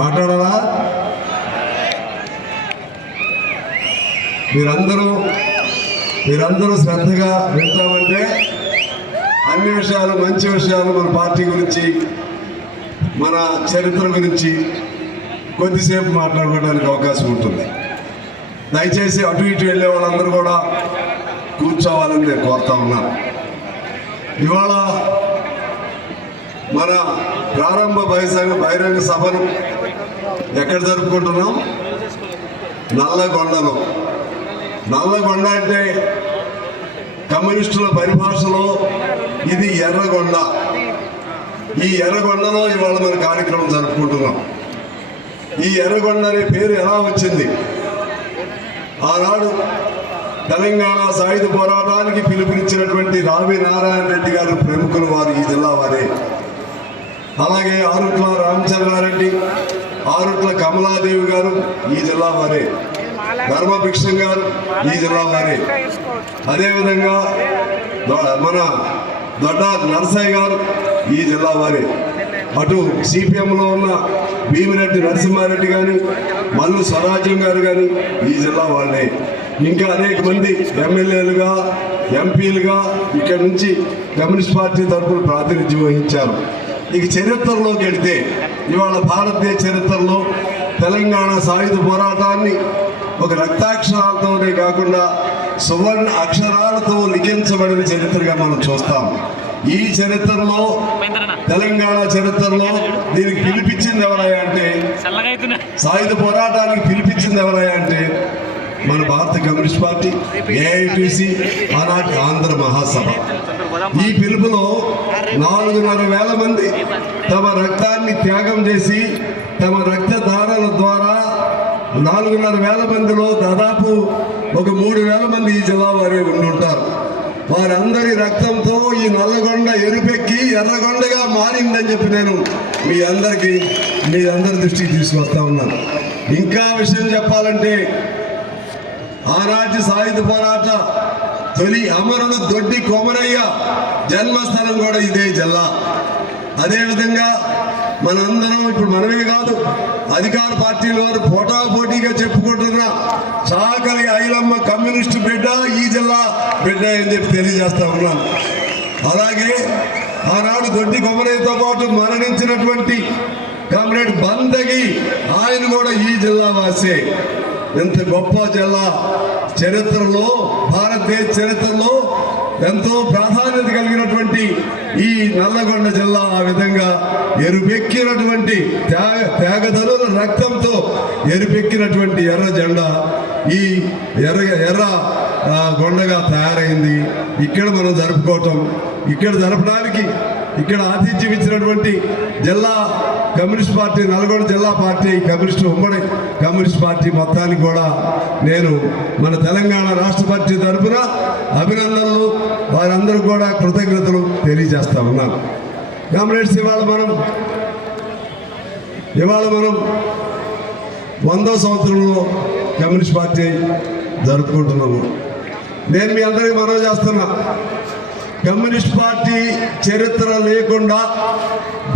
మాట్లాడాలా? మీరందరూ శ్రద్ధగా వింటామంటే అన్ని విషయాలు, మంచి విషయాలు, మన పార్టీ గురించి, మన చరిత్ర గురించి కొద్దిసేపు మాట్లాడుకోవడానికి అవకాశం ఉంటుంది. దయచేసి అటు ఇటు వెళ్ళే వాళ్ళందరూ కూడా కూర్చోవాలని నేను కోరుతా ఉన్నాను. ఇవాళ మన ప్రారంభ బహిరంగ సభను ఎక్కడ జరుపుకుంటున్నాం? నల్లగొండలో. నల్లగొండ అంటే కమ్యూనిస్టుల పరిభాషలో ఇది ఎర్రగొండ. ఈ ఎర్రగొండలో ఇవాళ మన కార్యక్రమం జరుపుకుంటున్నాం. ఈ ఎర్రగొండ అనే పేరు ఎలా వచ్చింది? ఆనాడు తెలంగాణ సాయుధ పోరాటానికి పిలుపునిచ్చినటువంటి రావి నారాయణ రెడ్డి గారు ప్రముఖులు, వారు ఈ జిల్లా వారే. అలాగే ఆరుట్ల రామచంద్రారెడ్డి, ఆరుట్ల కమలాదేవి గారు ఈ జిల్లా వారే. ధర్మభిక్షం గారు ఈ జిల్లా వారే. అదేవిధంగా మన దొడ్డ నరసయ్య గారు ఈ జిల్లా వారే. అటు సిపిఎంలో ఉన్న భీమిరెడ్డి నరసింహారెడ్డి కానీ, మల్లు స్వరాజ్యం గారు కానీ ఈ జిల్లా వాళ్ళే. ఇంకా అనేక మంది ఎమ్మెల్యేలుగా, ఎంపీలుగా ఇక్కడి నుంచి కమ్యూనిస్ట్ పార్టీ తరఫున ప్రాతినిధ్యం వహించారు. ఇక చరిత్రలోకి వెళితే ఇవాళ భారతదేశ చరిత్రలో తెలంగాణ సాయుధ పోరాటాన్ని ఒక రక్తాక్షరాలతోనే కాకుండా సువర్ణ అక్షరాలతో లిఖించబడిన చరిత్రగా మనం చూస్తాం. ఈ చరిత్రలో, తెలంగాణ చరిత్రలో దీనికి పిలిపించింది ఎవరయ్యా అంటే, సాయుధ పోరాటానికి పిలిపించింది ఎవరయ్యా అంటే మన భారత కమ్యూనిస్ట్ పార్టీ, ఏఐటీసీ, ఆనాటి ఆంధ్ర మహాసభ. ఈ పిలుపులో 4,500 మంది తమ రక్తాన్ని త్యాగం చేసి, తమ రక్తధారల ద్వారా 4,500 మందిలో దాదాపు ఒక 3,000 మంది ఈ జిల్లా వారే ఉండుంటారు. వారందరి రక్తంతో ఈ నల్లగొండ ఎరుపెక్కి ఎర్రగొండగా మారిందని చెప్పి నేను మీ అందరి దృష్టికి తీసుకొస్తా ఉన్నాను. ఇంకా విషయం చెప్పాలంటే, ఆనాటి సాయుధ పోరాట తొలి అమరుడు దొడ్డి కొమరయ్య జన్మస్థలం కూడా ఇదే జిల్లా. అదేవిధంగా మనందరం ఇప్పుడు మనమే కాదు, అధికార పార్టీల వారు పోటాపోటీగా చెప్పుకుంటున్న చాకలి ఐలమ్మ కమ్యూనిస్టు బిడ్డ ఈ జిల్లా బిడ్డ అని చెప్పి తెలియజేస్తా ఉన్నాను. అలాగే ఆనాడు దొడ్డి కొమరయ్యతో పాటు మరణించినటువంటి కామ్రేడ్ బందగి, ఆయన కూడా ఈ జిల్లా వాసే. ఎంత గొప్ప జిల్లా! చరిత్రలో, భారతదేశ చరిత్రలో ఎంతో ప్రాధాన్యత కలిగినటువంటి ఈ నల్లగొండ జిల్లా ఆ విధంగా ఎరుపెక్కినటువంటి త్యాగధనుల రక్తంతో ఎరుపెక్కినటువంటి ఎర్ర జెండా ఈ ఎర్ర గొండగా తయారైంది. ఇక్కడ మనం జరుపుకోవటం, ఇక్కడ జరపడానికి ఇక్కడ ఆతిథ్యం ఇచ్చినటువంటి జిల్లా కమ్యూనిస్ట్ పార్టీ, నల్గొండ జిల్లా పార్టీ ఉమ్మడి కమ్యూనిస్ట్ పార్టీ మొత్తానికి కూడా నేను మన తెలంగాణ రాష్ట్ర పార్టీ తరఫున అభినందనలు, వారందరూ కూడా కృతజ్ఞతలు తెలియజేస్తా ఉన్నాను. కామ్రేడ్స్, ఇవాళ మనం 100వ సంవత్సరంలో కమ్యూనిస్ట్ పార్టీ జరుపుకుంటున్నాము. నేను మీ అందరికీ మనవి చేస్తున్నా, కమ్యూనిస్ట్ పార్టీ చరిత్ర లేకుండా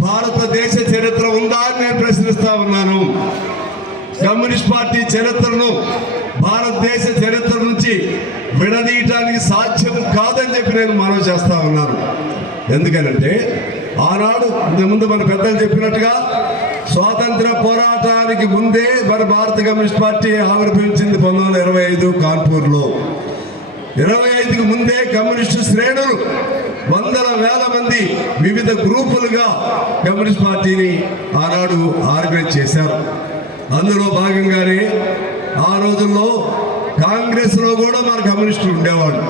భారతదేశ చరిత్ర ఉందా అని నేను ప్రశ్నిస్తా ఉన్నాను. కమ్యూనిస్ట్ పార్టీ చరిత్రను భారతదేశ చరిత్ర నుంచి విడదీయటానికి సాధ్యం కాదని చెప్పి నేను మనవి చేస్తా ఉన్నాను. ఎందుకనంటే ఆనాడు ముందు మన పెద్దలు చెప్పినట్టుగా స్వాతంత్ర పోరాటానికి ముందే మన భారత కమ్యూనిస్ట్ పార్టీ ఆవిర్భవించింది 1925 కాన్పూర్లో. 25కి ముందే కమ్యూనిస్టు శ్రేణులు 100,000 మంది వివిధ గ్రూపులుగా కమ్యూనిస్ట్ పార్టీని ఆనాడు ఆర్గనైజ్ చేశారు. అందులో భాగంగానే ఆ రోజుల్లో కాంగ్రెస్లో కూడా మన కమ్యూనిస్టులు ఉండేవాళ్ళు.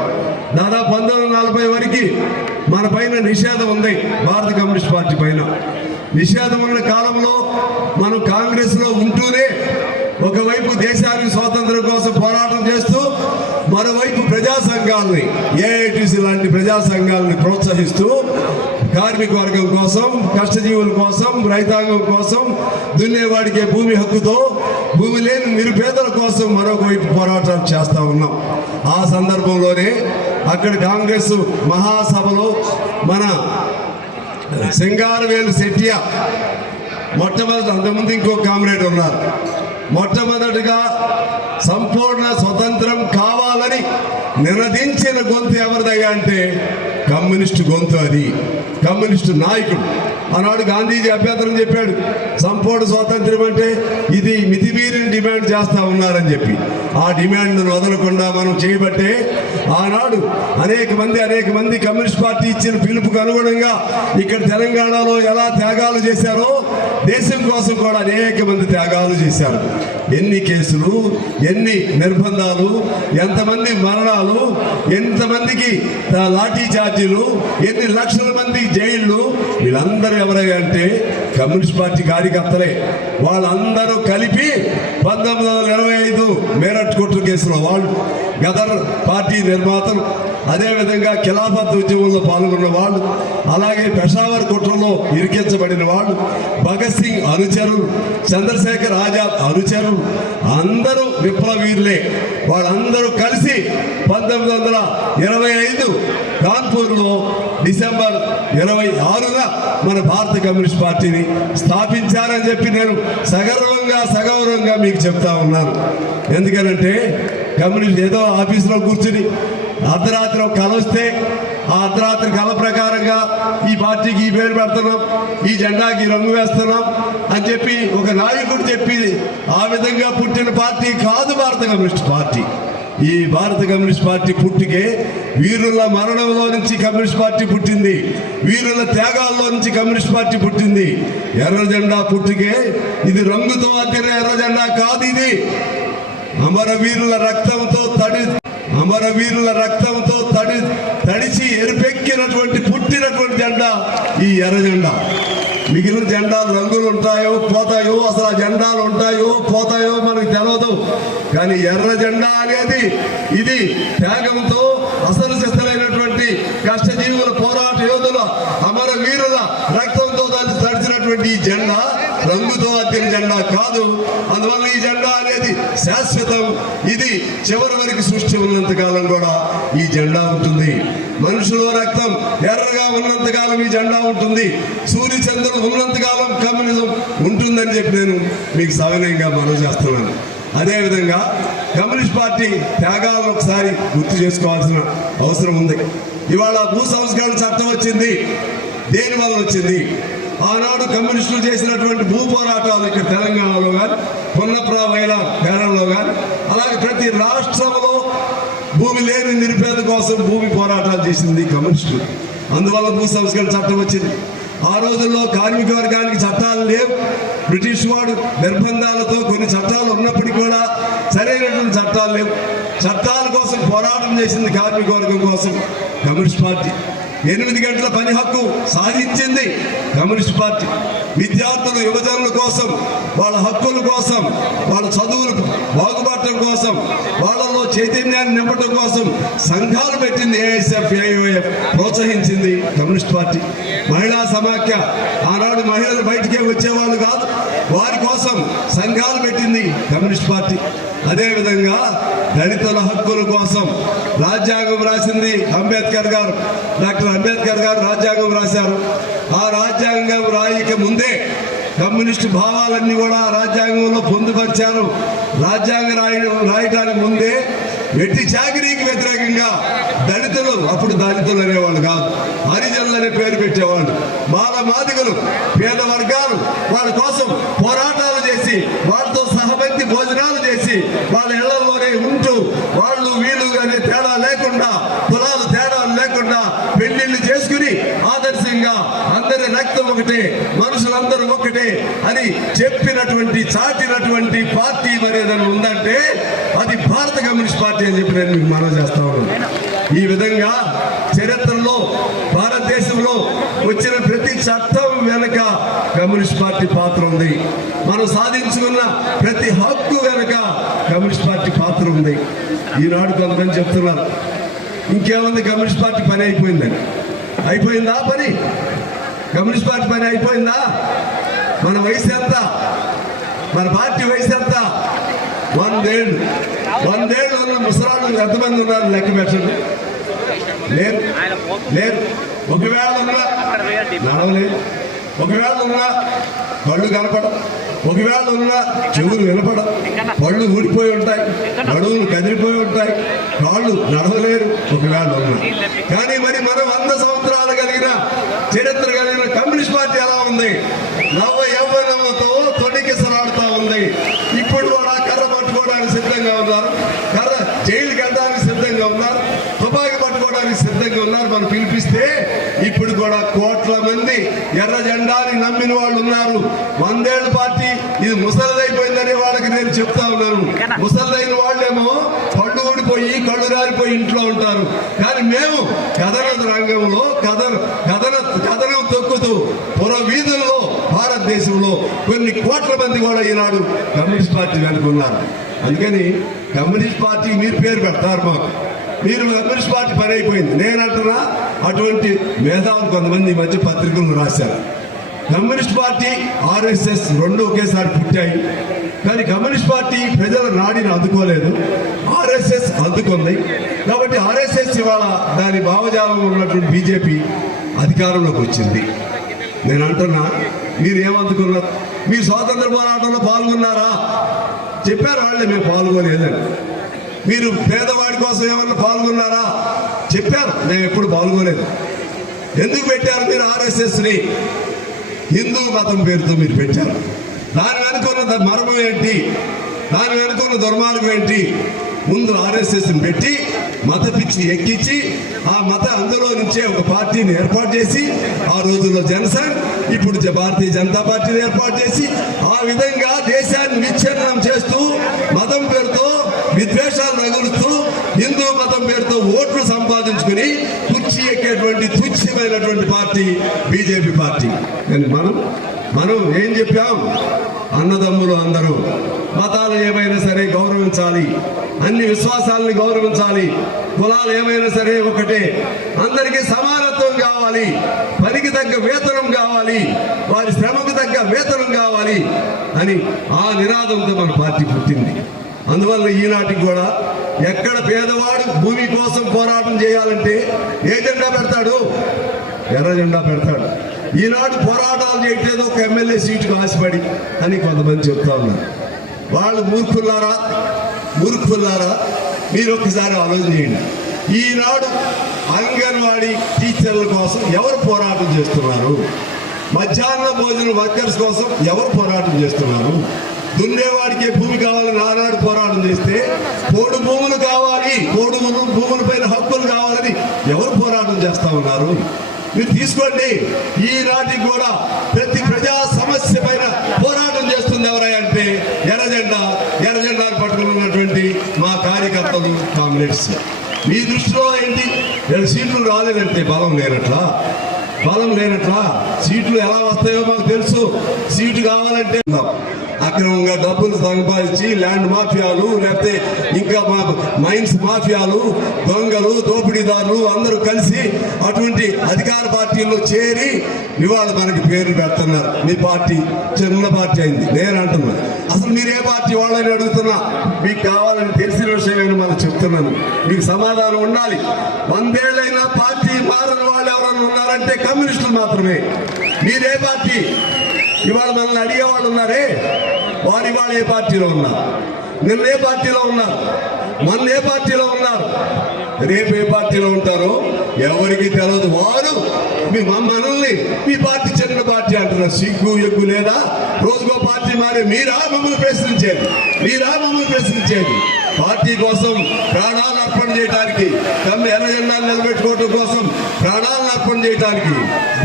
దాదాపు 1940 వరకు మన పైన నిషేధం ఉంది, భారత కమ్యూనిస్ట్ పార్టీ పైన నిషేధం ఉన్న కాలంలో మనం కాంగ్రెస్లో ఉంటూనే ఒకవైపు దేశానికి స్వాతంత్రం కోసం పోరాటం చేస్తూ, మరోవైపు ప్రజా సంఘాలని, ఏఐటీసీ లాంటి ప్రజా సంఘాలని ప్రోత్సహిస్తూ కార్మిక వర్గం కోసం, కష్టజీవుల కోసం, రైతాంగం కోసం, దున్నేవాడికే భూమి హక్కుతో భూమి లేని నిరుపేదల కోసం మరొక వైపు పోరాటాలు చేస్తూ ఉన్నాం. ఆ సందర్భంలోనే అక్కడ కాంగ్రెస్ మహాసభలో మన సింగారవేలు శెట్టియ మొట్టమొదటి అంతకుముందు ఇంకో కామ్రేడ్ ఉన్నారు. మొట్టమొదటిగా సంపూర్ణ స్వతంత్రం కావాలని నినదించిన గొంతు ఎవరిదయ్యా అంటే కమ్యూనిస్టు గొంతు. అది కమ్యూనిస్టు నాయకుడు. ఆనాడు గాంధీజీ అభ్యంతరం చెప్పాడు, సంపూర్ణ స్వాతంత్ర్యం అంటే ఇది మితిమీరిన డిమాండ్ చేస్తూ ఉన్నారని చెప్పి. ఆ డిమాండ్ను వదలకుండా మనం చేయబట్టే ఆనాడు అనేక మంది కమ్యూనిస్ట్ పార్టీ ఇచ్చిన పిలుపుకు అనుగుణంగా ఇక్కడ తెలంగాణలో ఎలా త్యాగాలు చేశారో దేశం కోసం కూడా అనేక మంది త్యాగాలు చేశారు. ఎన్ని కేసులు, ఎన్ని నిర్బంధాలు, ఎంతమంది మరణాలు, ఎంతమందికి లాఠీ చార్జీలు, ఎన్ని లక్షల మంది జైళ్ళు. వీళ్ళందరూ ఎవరయ్యా అంటే కమ్యూనిస్ట్ పార్టీ కార్యకర్తలే. వాళ్ళందరూ కలిపి 1925 మేరట్ కుట్ర కేసులో వాళ్ళు, గదర్ పార్టీ నిర్మాతలు, అదేవిధంగా ఖిలాఫత్ ఉద్యమంలో పాల్గొన్న వాళ్ళు, అలాగే పెషావర్ కుట్రలో ఇరికించబడిన వాళ్ళు, భగత్ సింగ్ అనుచరులు, చంద్రశేఖర్ ఆజాద్ అనుచరులు, అందరూ విప్లవీరులే. వాళ్ళందరూ కలిసి 1925 కాన్పూర్లో డిసెంబర్ 26న మన భారత కమ్యూనిస్ట్ పార్టీని స్థాపించారని చెప్పి నేను సగౌరవంగా మీకు చెప్తా ఉన్నాను. ఎందుకనంటే కమ్యూనిస్ట్ ఏదో ఆఫీసులో కూర్చుని అర్ధరాత్రి కల వస్తే ఆ అర్ధరాత్రి కళ ప్రకారంగా ఈ పార్టీకి ఈ పేరు పెడుతున్నాం, ఈ జెండాకి రంగు వేస్తున్నాం అని చెప్పి ఒక నాయకుడు చెప్పి ఆ విధంగా పుట్టిన పార్టీ కాదు భారత కమ్యూనిస్ట్ పార్టీ. ఈ భారత కమ్యూనిస్ట్ పార్టీ పుట్టికే వీరుల మరణంలో నుంచి కమ్యూనిస్ట్ పార్టీ పుట్టింది. వీరుల త్యాగాల్లో నుంచి కమ్యూనిస్ట్ పార్టీ పుట్టింది. ఎర్ర జెండా పుట్టికే ఇది రంగుతో అద్దిన ఎర్ర జెండా కాదు. ఇది అమరవీరుల రక్తంతో తడిచి ఎరుపెక్కినటువంటి పుట్టినటువంటి జెండా ఈ ఎర్ర జెండా. మిగిలిన జెండాలు రంగులు ఉంటాయో పోతాయో, అసలు ఆ జెండాలు ఉంటాయో పోతాయో మనకు తెలియదు. కానీ ఎర్ర జెండా అనేది ఇది త్యాగంతో అసలు సిద్ధమైనటువంటి కష్టజీవుల పోరాట యోధుల అమరవీరుల రక్తంతో తడిచినటువంటి ఈ జెండా రంగుతో అద్దిన జెండా కాదు. అందువల్ల ఈ జెండా అనేది శాశ్వతం. ఇది చివరి వరకు సృష్టి ఉన్నంత కాలం కూడా ఈ జెండా ఉంటుంది. మనుషుల రక్తం ఎర్రగా ఉన్నంత కాలం ఈ జెండా ఉంటుంది. సూర్య చంద్రులు ఉన్నంత కాలం కమ్యూనిజం ఉంటుందని చెప్పి నేను మీకు సవినయంగా మనవి చేస్తున్నాను. అదేవిధంగా కమ్యూనిస్ట్ పార్టీ త్యాగాలను ఒకసారి గుర్తు చేసుకోవాల్సిన అవసరం ఉంది. ఇవాళ భూ సంస్కరణ చట్టం వచ్చింది. దేనివల్ల వచ్చింది? ఆనాడు కమ్యూనిస్టులు చేసినటువంటి భూ పోరాటాలు ఇక్కడ తెలంగాణలో కానీ, పున్నప్రా వైలా బేరంలో కానీ, అలాగే ప్రతి రాష్ట్రంలో భూమి లేని నిరుపేద కోసం భూమి పోరాటాలు చేసింది కమ్యూనిస్టులు. అందువల్ల భూ సంస్కరణ చట్టం వచ్చింది. ఆ రోజుల్లో కార్మిక వర్గానికి చట్టాలు లేవు. బ్రిటిష్ వాడు నిర్బంధాలతో కొన్ని చట్టాలు ఉన్నప్పటికీ కూడా సరైనటువంటి చట్టాలు లేవు. చట్టాల కోసం పోరాటం చేసింది కార్మిక వర్గం కోసం కమ్యూనిస్ట్ పార్టీ. 8 గంటల పని హక్కు సాధించింది కమ్యూనిస్ట్ పార్టీ. విద్యార్థులు, యువజనుల కోసం, వాళ్ళ హక్కుల కోసం, వాళ్ళ చదువులు బాగుపడటం కోసం, వాళ్ళలో చైతన్యాన్ని నింపడం కోసం సంఘాలు పెట్టింది ఏఎస్ఎఫ్, ఏఐఓఎఫ్ ప్రోత్సహించింది కమ్యూనిస్ట్ పార్టీ. మహిళా సమాఖ్య, ఆనాడు మహిళలు బయటికే వచ్చేవాళ్ళు కాదు, వారి కోసం సంఘాలు పెట్టింది కమ్యూనిస్ట్ పార్టీ. అదేవిధంగా దళితుల హక్కుల కోసం రాజ్యాంగం రాసింది అంబేద్కర్ గారు. డాక్టర్ అంబేద్కర్ గారు రాజ్యాంగం రాశారు. ఆ రాజ్యాంగం రాయక ముందే కమ్యూనిస్టు భావాలన్నీ కూడా రాజ్యాంగంలో పొందుపరిచారు. రాజ్యాంగం రాయడానికి ముందే వెట్టి చాకిరీకి వ్యతిరేకంగా దళితులు, అప్పుడు దళితులు అనేవాళ్ళు కాదు, హరిజనులు అనే పేరు పెట్టేవాళ్ళు, మాదిగలు, పేద వర్గాలు వాళ్ళ కోసం పోరాటాలు చేసి, వాళ్ళతో సహబంతి భోజనాలు చేసి, వాళ్ళ ఇళ్లలోనే ఉంటూ వాళ్ళు వీళ్ళు అనే తేడా లేకుండా, కులాలు తేడాలు లేకుండా పెళ్లిళ్ళు చేసుకుని ఆదర్శంగా అందరి రక్తం ఒకటే, మనుషులందరూ ఒకటే అని చెప్పినటువంటి, చాటినటువంటి పార్టీ మరేదని ఉందంటే అది భారత కమ్యూనిస్ట్ పార్టీ అని చెప్పి నేను మీకు మనవి చేస్తా ఉన్నాను. ఈ విధంగా చరిత్రలో భారతదేశంలో వచ్చిన ప్రతి చట్టం వెనుక కమ్యూనిస్ట్ పార్టీ పాత్ర ఉంది. మనం సాధించుకున్న ప్రతి హక్కు వెనుక కమ్యూనిస్ట్ పార్టీ పాత్ర ఉంది. ఈనాడు కొంతమంది చెప్తున్నారు ఇంకేముంది, కమ్యూనిస్ట్ పార్టీ పని అయిపోయిందని. అయిపోయిందా పని? కమ్యూనిస్ట్ పార్టీ పని అయిపోయిందా? మన వయసు ఎంత? మన పార్టీ వయసు ఎంత? 100 ఏళ్ళు ఉన్న ముసలాళ్ళు ఎంతమంది ఉన్నారు లెక్క పెట్టండి. లేరు. ఒకవేళ ఉన్నా నడవలేదు. ఒకవేళ ఉన్నా కళ్ళు కనపడం, ఒకవేళ ఉన్నా చెవులు వినపడం, పళ్ళు ఊడిపోయి ఉంటాయి, నడువులు కదిలిపోయి ఉంటాయి, కాళ్ళు నడవలేరు ఒకవేళ ఉన్నా. కానీ మరి మనం 100 సంవత్సరాలు కలిగిన చరిత్ర కలిగిన కమ్యూనిస్ట్ పార్టీ ఎలా ఉంది? నవ్వ యవ్వనంతో తొడికిసలాడుతూ ఉంది. ఇప్పుడు కూడా కర్ర పట్టుకోవడానికి సిద్ధంగా ఉన్నారు, కర్ర జైలుకి వెళ్ళడానికి సిద్ధంగా ఉన్నారు, తుపాకీ పట్టుకోవడానికి సిద్ధంగా ఉన్నారు. మనం పిలిపిస్తే ఇప్పుడు కూడా కోట్ల మంది ఎర్ర జెండాని నమ్మిన వాళ్ళు ఉన్నారు. 100 ఏళ్ళ పార్టీ ఇది ముసలిదైపోయిందనే వాళ్ళకి నేను చెప్తా ఉన్నాను. ముసలిదైన వాళ్ళేమో పళ్ళు ఊడిపోయి కళ్ళు రారిపోయి ఇంట్లో ఉంటారు. కానీ మేము కథన రంగంలో కథనం తొక్కుతూ పుర వీధుల్లో భారతదేశంలో కొన్ని కోట్ల మంది కూడా ఈనాడు కమ్యూనిస్ట్ పార్టీ వెనుకున్నారు. అందుకని కమ్యూనిస్ట్ పార్టీ మీరు పేరు పెడతారు, మాకు మీరు కమ్యూనిస్ట్ పార్టీ పని అయిపోయింది. నేనంటున్నా అటువంటి మేధావులు కొంతమంది ఈ మధ్య పత్రికలు రాశారు. కమ్యూనిస్ట్ పార్టీ RSS రెండు ఒకేసారి పుట్టాయి. కానీ కమ్యూనిస్ట్ పార్టీ ప్రజల నాడిని అందుకోలేదు, RSS అందుకుంది. కాబట్టి RSS ఇవాళ దాని భావజాలం ఉన్నటువంటి BJP అధికారంలోకి వచ్చింది. నేను అంటున్నా, మీరు ఏమందుకున్నారు? మీ స్వాతంత్ర పోరాటంలో పాల్గొన్నారా? చెప్పారు వాళ్ళే, మేము పాల్గొలేదని. మీరు పేదవాడి కోసం ఏమన్నా పాల్గొన్నారా? చెప్పారు, మేము ఎప్పుడు పాల్గొలేదు. ఎందుకు పెట్టారు మీరు RSSని? హిందూ మతం పేరుతో మీరు పెట్టారు. దాని వెనుకున్న మర్మం ఏంటి? దాని వెనుకున్న దుర్మార్గం ఏంటి? ముందు RSSని పెట్టి మత పిచ్చి ఎక్కించి ఆ మత అందులో నుంచే ఒక పార్టీని ఏర్పాటు చేసి, ఆ రోజుల్లో జనసంఘ్, ఇప్పుడు భారతీయ జనతా పార్టీని ఏర్పాటు చేసి ఆ విధంగా దేశాన్ని విచ్ఛిన్నం చేస్తూ మతం పేరుతో విద్వేషాలు రగులుతూ హిందూ మతం పేరుతో ఓట్లు సంపాదించుకుని కుర్చీ ఎక్కేటువంటి తుచ్చమైనటువంటి పార్టీ BJP పార్టీ. మనం ఏం చెప్పాం? అన్నదమ్ములు అందరూ మతాలు ఏమైనా సరే గౌరవించాలి, అన్ని విశ్వాసాలని గౌరవించాలి, కులాలు ఏమైనా సరే ఒకటే, అందరికీ సమానత్వం కావాలి, పనికి తగ్గ వేతనం కావాలి, వారి శ్రమకు తగ్గ వేతనం కావాలి అని ఆ నినాదంతో మన పార్టీ పుట్టింది. అందువల్ల ఈనాటికి కూడా ఎక్కడ పేదవాడు భూమి కోసం పోరాటం చేయాలంటే ఏ జెండా పెడతాడు? ఎర్ర జెండా పెడతాడు. ఈనాడు పోరాటాలు చేయట్లేదు ఒక ఎమ్మెల్యే సీటుకు ఆశపడి అని కొంతమంది చెప్తా ఉన్నారు. వాళ్ళు మూర్ఖులారా, మీరు ఒకసారి ఆలోచన చేయండి. ఈనాడు అంగన్వాడీ టీచర్ల కోసం ఎవరు పోరాటం చేస్తున్నారు? మధ్యాహ్న భోజన వర్కర్స్ కోసం ఎవరు పోరాటం చేస్తున్నారు? దున్నేవాడికి భూమి కావాలని ఆనాడు పోరాటం చేస్తే పోడు భూములు కావాలి, భూముల పైన హక్కులు కావాలని ఎవరు పోరాటం చేస్తా ఉన్నారు? మీరు తీసుకోండి. ఈనాటికి కూడా ప్రతి ప్రజా సమస్య పైన పోరాటం చేస్తుంది ఎవరంటే ఎర్ర జెండాను పట్టుకుని ఉన్నటువంటి మా కార్యకర్తలు, కామ్రేడ్స్. మీ దృష్టిలో ఏంటి? సీట్లు రాలేదంటే బలం లేనట్లా సీట్లు ఎలా వస్తాయో మాకు తెలుసు. సీటు కావాలంటే అక్రమంగా డబ్బులు సంపాదించి ల్యాండ్ మాఫియాలు, లేకపోతే ఇంకా మైన్స్ మాఫియాలు, దొంగలు, దోపిడీదారులు అందరూ కలిసి అటువంటి అధికార పార్టీల్లో చేరి ఇవాళ మనకి పేర్లు పెడుతున్నారు. మీ పార్టీ చిన్న పార్టీ అయింది. నేను అంటున్నా, అసలు మీరు ఏ పార్టీ వాళ్ళని అడుగుతున్నా, మీకు కావాలని తెలిసిన విషయమైన మనం చెప్తున్నాను. మీకు సమాధానం ఉండాలి. 100 ఏళ్ళైనా పార్టీ మారని వాళ్ళు ఎవరన్నా ఉన్నారంటే కమ్యూనిస్టులు మాత్రమే. మీరే పార్టీ? ఇవాళ మనల్ని అడిగే వాళ్ళు ఉన్నారే, వారు ఇవాళ ఏ పార్టీలో ఉన్నారు? నిన్న ఏ పార్టీలో ఉన్నారు? మొన్న ఏ పార్టీలో ఉన్నారు? రేపు ఏ పార్టీలో ఉంటారో ఎవరికి తెలియదు. వారు మనల్ని మీ పార్టీ చిన్న పార్టీ అంటున్నారు. సిగ్గు ఎగ్గు లేదా? రోజుకో పార్టీ మారే మీరా మమ్మల్ని ప్రశ్నించేది? పార్టీ కోసం ప్రాణాలను అర్పణ చేయడానికి, ఎర్ర జెండాను నిలబెట్టుకోవడం కోసం ప్రాణాలను అర్పణ చేయడానికి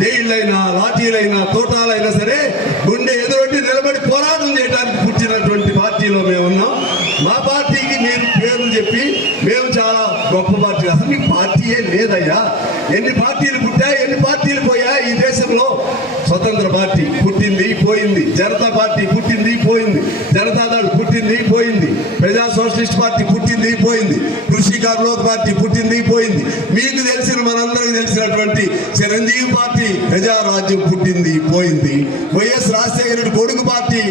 జైళ్ళైనా, లాఠీలైనా, తోటాలైనా సరే గుండె ఎదురొట్టి నిలబడి పోరాటం చేయడానికి పుట్టినటువంటి పార్టీలో మేము ఉన్నాం. మా పార్టీకి మీరు పేర్లు చెప్పి మేము చాలా గొప్ప పార్టీ. అసలు మీ పార్టీయే లేదయ్యా. ఎన్ని పార్టీలు పుట్టాయి, ఎన్ని పార్టీలు పోయాయి ఈ దేశంలో? స్వతంత్ర పార్టీ పుట్టింది, పోయింది. జనతా పార్టీ పుట్టింది, పోయింది. జనతాదళ్ పుట్టింది, పోయింది. ప్రజా సోషలిస్ట్ పార్టీ పుట్టింది, పోయింది. కృషికారుల పార్టీ పుట్టింది, పోయింది. మీకు తెలిసిన, మనందరికి తెలిసినటువంటి చిరంజీవి పార్టీ ప్రజారాజ్యం పుట్టింది, పోయింది. వైఎస్ రాజశేఖర రెడ్డి కొడుకు పార్టీ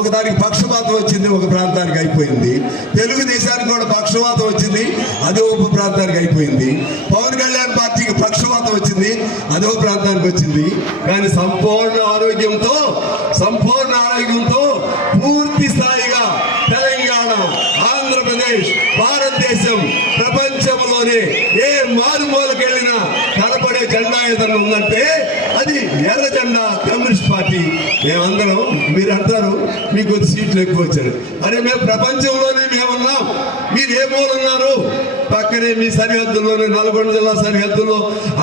ఒకదానికి పక్షపాతం వచ్చింది, ఒక ప్రాంతానికి అయిపోయింది. తెలుగుదేశానికి కూడా పక్షపాతం వచ్చింది, అది ఒక ప్రాంతానికి అయిపోయింది. పవన్ కళ్యాణ్ పార్టీకి పక్షవాతం వచ్చింది, అదో ప్రాంతానికి వచ్చింది. కానీ సంపూర్ణ ఆరోగ్యంతో పూర్తి స్థాయిగా తెలంగాణ, ఆంధ్రప్రదేశ్, భారతదేశం, ప్రపంచంలోనే ఏ మారుమూలకెళ్ళినా కనపడే జెండా ఏదైనా ఉందంటే అది ఎర్ర జెండా, కమ్యూనిస్ట్ పార్టీ. మేమందరం, మీరు అంటారు మీకు కొద్ది సీట్లు ఎక్కువ వచ్చారు. అరే మేము ప్రపంచంలోనే మేమున్నాం, మీరు ఏ మూలన్నారు? పక్కనే మీ సరిహద్దుల్లోనే నల్గొండ జిల్లా సరిహద్దుల్లో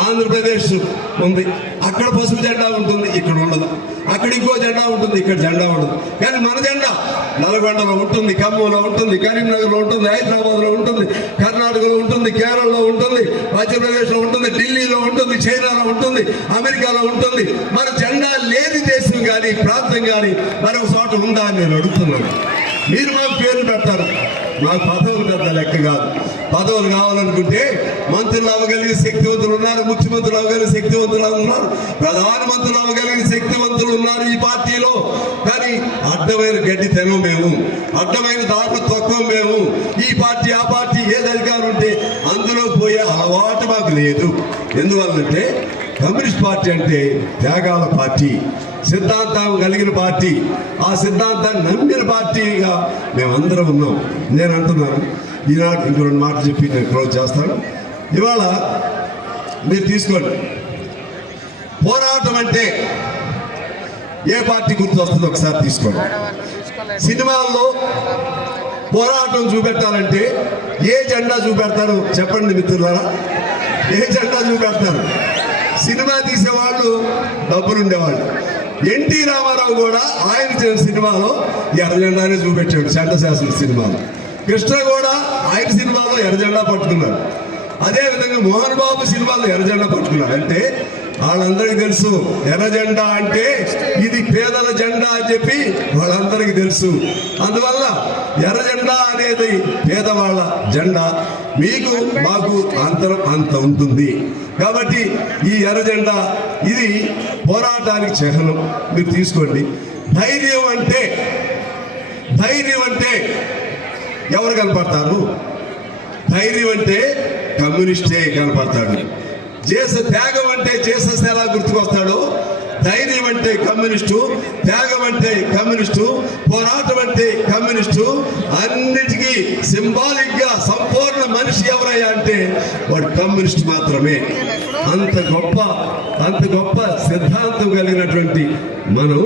ఆంధ్రప్రదేశ్ ఉంది, అక్కడ పసుపు జెండా ఉంటుంది, ఇక్కడ ఉండదు. అక్కడ ఇంకో జెండా ఉంటుంది, ఇక్కడ జెండా ఉండదు. కానీ మన జెండా నల్గొండలో ఉంటుంది, ఖమ్మంలో ఉంటుంది, కరీంనగర్లో ఉంటుంది, హైదరాబాద్లో ఉంటుంది, కర్ణాటకలో ఉంటుంది, కేరళలో ఉంటుంది, మధ్యప్రదేశ్లో ఉంటుంది, ఢిల్లీలో ఉంటుంది, చైనాలో ఉంటుంది, అమెరికాలో ఉంటుంది. మన జెండా లేని దేశం కానీ ప్రాంతం కానీ మరొక చోట ఉందా అని నేను అడుగుతున్నాను. మీరు మాకు పేర్లు పెడతారు, మాకు పదవులు పెద్ద లెక్క కాదు. పదవులు కావాలనుకుంటే మంత్రులు అవ్వగలిగిన శక్తివంతులు ఉన్నారు, ముఖ్యమంత్రులు అవ్వగలిగిన శక్తివంతులు ఉన్నారు, ప్రధానమంత్రులు అవ్వగలిగిన శక్తివంతులు ఉన్నారు ఈ పార్టీలో. కానీ అడ్డమైన గడ్డి తెగం మేము, అడ్డమైన దారులు తక్కువ మేము. ఈ పార్టీ ఆ పార్టీ ఏది అధికారం ఉంటే అందులో పోయే అలవాటు మాకు లేదు. ఎందువల్లంటే కమ్యూనిస్ట్ పార్టీ అంటే త్యాగాల పార్టీ, సిద్ధాంతం కలిగిన పార్టీ, ఆ సిద్ధాంతాన్ని నమ్మిన పార్టీగా మేమందరం ఉన్నాం. నేను అంటున్నాను, ఈనాడు ఇంకో 2 మాటలు చెప్పి నేను క్లోజ్ చేస్తాను. ఇవాళ మీరు తీసుకోండి, పోరాటం అంటే ఏ పార్టీ గుర్తు వస్తుందో ఒకసారి తీసుకోండి. సినిమాల్లో పోరాటం చూపెట్టాలంటే ఏ జెండా చూపెడతారు చెప్పండి మిత్రులారా? ఏ జెండా చూపెడతారు? సినిమా తీసేవాళ్ళు డబ్బులు ఉండేవాళ్ళు. ఎన్టీ రామారావు కూడా ఆయన సినిమాలో ఎర్ర జెండానే చూపెట్టాడు, చంద్రశాసన సినిమాలో. కృష్ణ కూడా ఆయన సినిమాలో ఎర్ర జెండా పట్టుకున్నాడు. అదేవిధంగా మోహన్ బాబు సినిమాలో ఎర్ర జెండా పట్టుకున్నాడు. అంటే వాళ్ళందరికీ తెలుసు ఎర్ర జెండా అంటే ఇది పేదల జెండా అని చెప్పి వాళ్ళందరికీ తెలుసు. అందువల్ల ఎర్ర జెండా అనేది పేదవాళ్ళ జెండా. మీకు మాకు అంతరం అంత ఉంటుంది. కాబట్టి ఈ ఎర్ర జెండా ఇది పోరాటానికి చిహ్నం. మీరు తీసుకోండి. ధైర్యం అంటే ఎవరు కనపడతారు? ధైర్యం అంటే కమ్యూనిస్టే కనపడతాడు. త్యాగం అంటే జీసస్ ఎలా గుర్తుకొస్తాడో, ధైర్యం అంటే కమ్యూనిస్టు, త్యాగం అంటే కమ్యూనిస్టు, పోరాటం అంటే కమ్యూనిస్టు. అన్నిటికీ సింబాలిక్ గా సంపూర్ణ మనిషి ఎవరయ్యా అంటే వాడు కమ్యూనిస్ట్ మాత్రమే. అంత గొప్ప సిద్ధాంతం కలిగినటువంటి మనం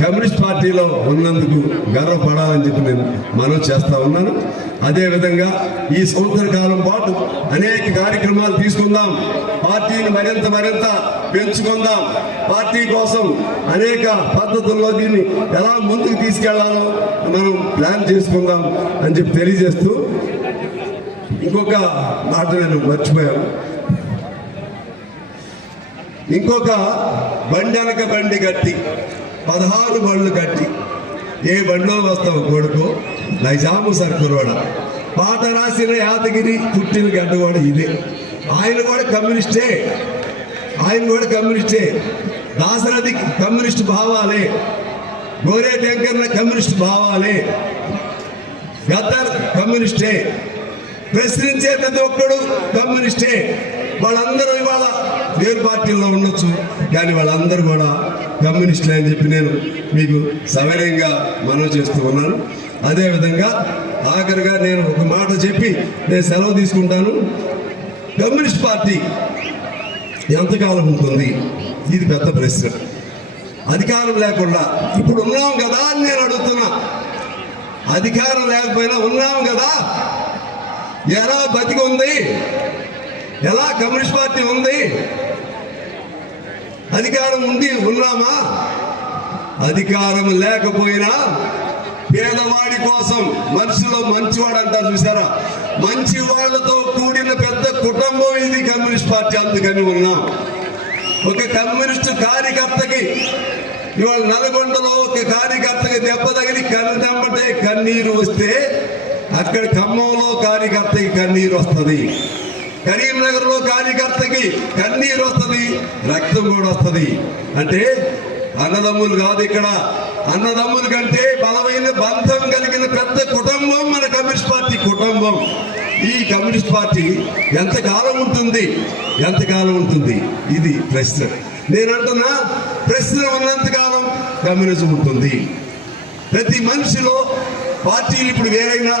కమ్యూనిస్ట్ పార్టీలో ఉన్నందుకు గర్వపడాలని చెప్పి నేను మనం చేస్తా ఉన్నాను. అదేవిధంగా ఈ సంవత్సర కాలం పాటు అనేక కార్యక్రమాలు తీసుకుందాం, పార్టీని మరింత పెంచుకుందాం, పార్టీ కోసం అనేక పద్ధతుల్లో దీన్ని ఎలా ముందుకు తీసుకెళ్లాలో మనం ప్లాన్ చేసుకుందాం అని చెప్పి తెలియజేస్తూ, ఇంకొక మాట నేను మర్చిపోయాను. ఇంకొక బండెనక బండి కట్టి 16 బండ్లు కట్టి ఏ బండిలో వస్తావు కొడుకు నైజాము సర్కురోడ పాట రాసిన యాదగిరి పుట్టిన గడ్డ కూడా ఇదే. ఆయన కూడా కమ్యూనిస్టే. దాశరథి కమ్యూనిస్ట్ భావాలే, గోరే టెంకర్ల కమ్యూనిస్ట్ భావాలే, గద్దర్ కమ్యూనిస్టే, ప్రశ్నించే ప్రతి ఒక్కడు కమ్యూనిస్టే. వాళ్ళందరూ ఇవాళ వేరు పార్టీల్లో ఉండొచ్చు, కానీ వాళ్ళందరూ కూడా కమ్యూనిస్టులే అని చెప్పి నేను మీకు సవినయంగా మనవి చేస్తూ ఉన్నాను. అదేవిధంగా ఆఖరిగా నేను ఒక మాట చెప్పి నేను సెలవు తీసుకుంటాను. కమ్యూనిస్ట్ పార్టీ ఎంతకాలం ఉంటుంది? ఇది పెద్ద ప్రశ్న. అధికారం లేకుండా ఇప్పుడు ఉన్నాం కదా అని నేను అడుగుతున్నా. అధికారం లేకపోయినా ఉన్నాం కదా, ఎలా బతికి ఉంది? ఎలా కమ్యూనిస్ట్ పార్టీ ఉంది? అధికారం ఉన్నామా? అధికారం లేకపోయినా పేదవాడి కోసం మనుషులో మంచివాడు అంటారు చూసారా, మంచి వాళ్ళతో కూడిన పెద్ద కుటుంబం ఇది కమ్యూనిస్ట్ పార్టీ. అందుకని ఉన్నాం. ఒక కమ్యూనిస్టు కార్యకర్తకి ఇవాళ నల్గొండలో ఒక కార్యకర్తకి దెబ్బ తగిలి కన్నెంబటే కన్నీరు వస్తే అక్కడ ఖమ్మంలో కార్యకర్తకి కన్నీరు వస్తుంది, కరీంనగర్లో కార్యకర్తకి కన్నీరు వస్తుంది, రక్తం కూడా వస్తుంది. అంటే అన్నదమ్ములు కాదు ఇక్కడ, అన్నదమ్ముల కంటే బలమైన బంధం కలిగిన పెద్ద కుటుంబం మన కమ్యూనిస్ట్ పార్టీ కుటుంబం. ఈ కమ్యూనిస్ట్ పార్టీ ఎంతకాలం ఉంటుంది, ఎంతకాలం ఉంటుంది? ఇది ప్రశ్న. నేను అంటున్నా, ప్రశ్న ఉన్నంతకాలం కమ్యూనిజం ఉంటుంది. ప్రతి మనిషిలో పార్టీలు ఇప్పుడు వేరైనా